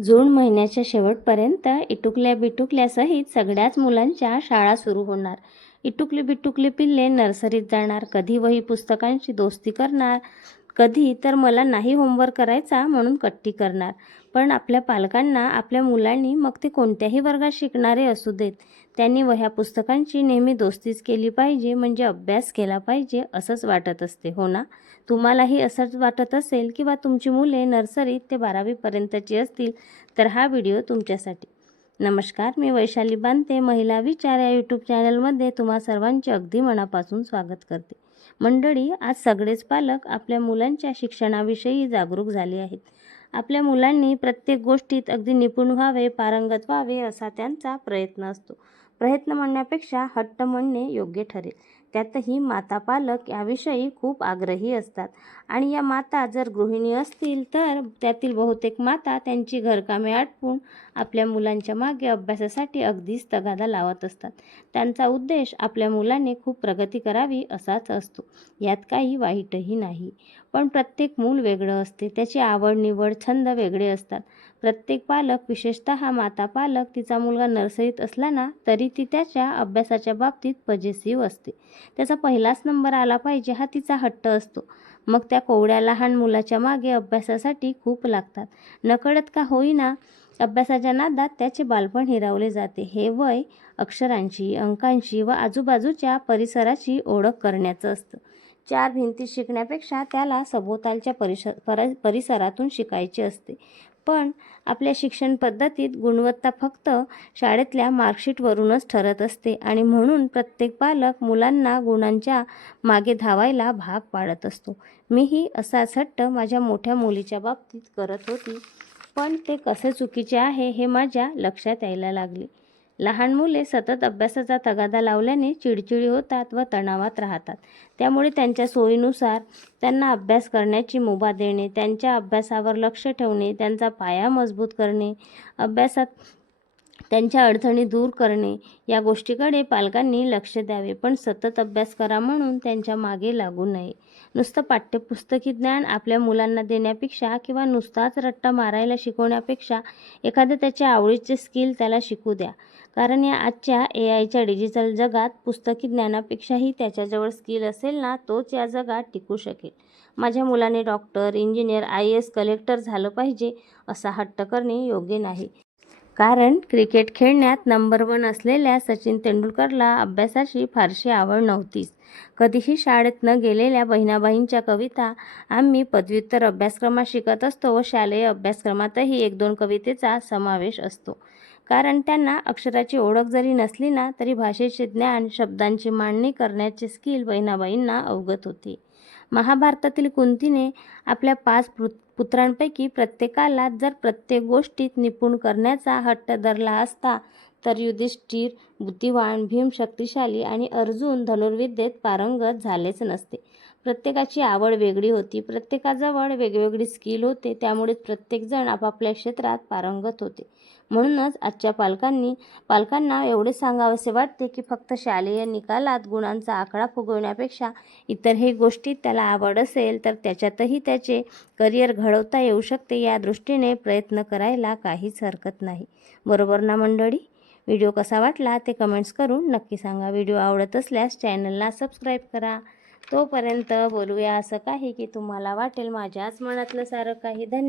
जून महिन्याच्या शेवटपर्यंत इटुकल्या बिटुकल्यासहित सगळ्याच मुलांच्या शाळा सुरू होणार। इटुकली बिटुकली पिल्ले नर्सरीत जाणार, कधी वही पुस्तकांची दोस्ती करणार, कधी तर मला नाही होमवर्क करायचा म्हणून कट्टी करणार। पण आपल्या पालकांना आपल्या मुलांनी मग ते कोणत्याही वर्गात शिकणारे असू देत, त्यांनी वह्या पुस्तकांची नेहमी दोस्तीच केली पाहिजे, म्हणजे अभ्यास केला पाहिजे असंच वाटत असते, हो ना? तुम्हालाही असंच वाटत असेल किंवा तुमची मुले नर्सरीत ते 12वी पर्यंतची असतील तर हा व्हिडिओ तुमच्यासाठी। नमस्कार, मी वैशाली बांते, महिला विचार या यूट्यूब चॅनलमध्ये तुम्हा सर्वांचे अगदी मनापासून स्वागत करते। मंडळी, आज सगळेच पालक आपल्या मुलांच्या शिक्षणाविषयी जागरूक झाले आहेत। आपल्या मुलांनी प्रत्येक गोष्टीत अगदी निपुण व्हावे, पारंगत व्हावे असा त्यांचा प्रयत्न असतो। प्रयत्न म्हणण्यापेक्षा हट्ट म्हणणे योग्य ठरेल। त्यातही माता पालक याविषयी खूप आग्रही असतात आणि या माता जर गृहिणी असतील तर त्यातील बहुतेक माता त्यांची घरकामे आटपून आपल्या मुलांच्या मागे अभ्यासासाठी अगदीच तगादा लावत असतात। त्यांचा उद्देश आपल्या मुलाने खूप प्रगती करावी असाच असतो, यात काही वाईटही नाही। पण प्रत्येक मूल वेगळं असते, त्याची आवड निवड छंद वेगळे असतात। प्रत्येक पालक, विशेषतः माता पालक, तिचा मुलगा नर्सरीत असला ना तरी ती त्याच्या अभ्यासाच्या बाबतीत पजेसिव्ह असते। त्याचा पहिलाच नंबर आला पाहिजे हा तिचा हट्ट असतो। मग त्या कोवड्या लहान मुलाच्या मागे अभ्यासासाठी खूप लागतात। नकळत का होईना अभ्यासाच्या नादात त्याचे बालपण हिरावले जाते। हे वय अक्षरांची, अंकांची व आजूबाजूच्या परिसराची ओळख करण्याचं असतं। चार भिंतीत शिकण्यापेक्षा त्याला सभोवतालच्या परिसरातून शिकायचे असते। पण आपल्या शिक्षण पद्धतीत गुणवत्ता फक्त शाळेतल्या मार्कशीटवरूनच ठरत असते आणि म्हणून प्रत्येक पालक मुलांना गुणांच्या मागे धावायला भाग पाडत असतो। मीही असाच हट्ट माझ्या मोठ्या मुलीच्या बाबतीत करत होती, पण ते कसे चुकीचे आहे हे माझ्या लक्षात यायला लागले। लहान मुले सतत अभ्यासाचा तगादा लावल्याने चिडचिडी होतात व तणावात राहतात। त्यामुळे त्यांच्या सोयीनुसार त्यांना अभ्यास करण्याची मुभा देणे, त्यांच्या अभ्यासावर लक्ष ठेवणे, त्यांचा पाया मजबूत करणे, अभ्यासात त्यांच्या अडचणी दूर करणे या गोष्टीकडे पालकांनी लक्ष द्यावे। पण सतत अभ्यास करा म्हणून त्यांच्या मागे लागू नये। नुसतं पाठ्यपुस्तकी ज्ञान आपल्या मुलांना देण्यापेक्षा किंवा नुसताच रट्टा मारायला शिकवण्यापेक्षा एखादं त्याच्या आवडीचे स्किल त्याला शिकू द्या। कारण या आजच्या AIच्या डिजिटल जगात पुस्तकी ज्ञानापेक्षाही त्याच्याजवळ स्किल असेल ना तोच या जगात टिकू शकेल। माझ्या मुलाने डॉक्टर, इंजिनियर, IAS, कलेक्टर झालं पाहिजे असा हट्ट करणे योग्य नाही। कारण क्रिकेट खेळण्यात नंबर 1 असलेल्या सचिन तेंडुलकरला अभ्यासाची फारशी आवड नव्हतीच। कधीही शाळेत न गेलेल्या बहिणाबाईंच्या कविता आम्ही पदव्युत्तर अभ्यासक्रमात शिकत असतो व शालेय अभ्यासक्रमातही 1-2 कवितेचा समावेश असतो। कारण त्यांना अक्षराची ओळख जरी नसली ना तरी भाषेचे ज्ञान, शब्दांची मांडणी करण्याचे स्किल बहिणाबाईंना अवगत होते। महाभारतातील कुंतीने आपल्या 5 पुत्रांपैकी प्रत्येकाला जर प्रत्येक गोष्टीत निपुण करण्याचा हट्ट धरला असता तर युधिष्ठिर बुद्धिवान, भीम शक्तिशाली आणि अर्जुन धनुर्विद्येत पारंगत झालेच नसते। प्रत्येकाची आवड वेगळी होती, प्रत्येकाजवळ वेगवेगळी स्किल होते, त्यामुळे प्रत्येकजण आपापल्या क्षेत्रात पारंगत होते। म्हणूनच आजच्या पालकांना एवढे सांगावेसे वाटते की फक्त शालेय निकालात गुणांचा आकडा फुगवण्यापेक्षा इतरही गोष्टीत त्याला आवड असेल तर त्याच्यातही त्याचे करिअर घडवता येऊ शकते, या दृष्टीने प्रयत्न करायला काहीच हरकत नाही। बरोबर ना मंडळी? व्हिडिओ कसा वाटला ते कमेंट्स करून नक्की सांगा। व्हिडिओ आवडत असल्यास चॅनलला सबस्क्राईब करा। तोपर्यंत बोलूया असं काही की तुम्हाला वाटेल माझ्याच मनातलं सारं काही। धन्यवाद।